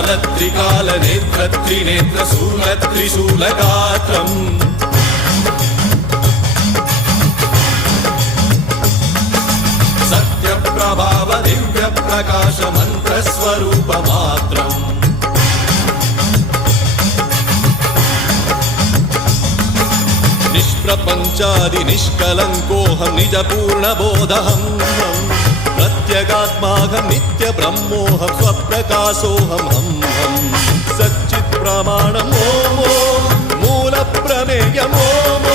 कालत्रिकालनेत्रत्रिनेत्रशूलत्रिशूलगात्रम् सत्यप्रभाव दिव्यप्रकाश मन्त्रस्वरूपमात्रम् निष्प्रपञ्चादि निष्कलङ्कोऽहं निजपूर्णबोधहं प्रत्यगात्माहं नित्यब्रह्मोऽहं स्वप्रकाशोऽहं सच्चित्प्रमाणम् ॐ मूलप्रमेयम् ॐ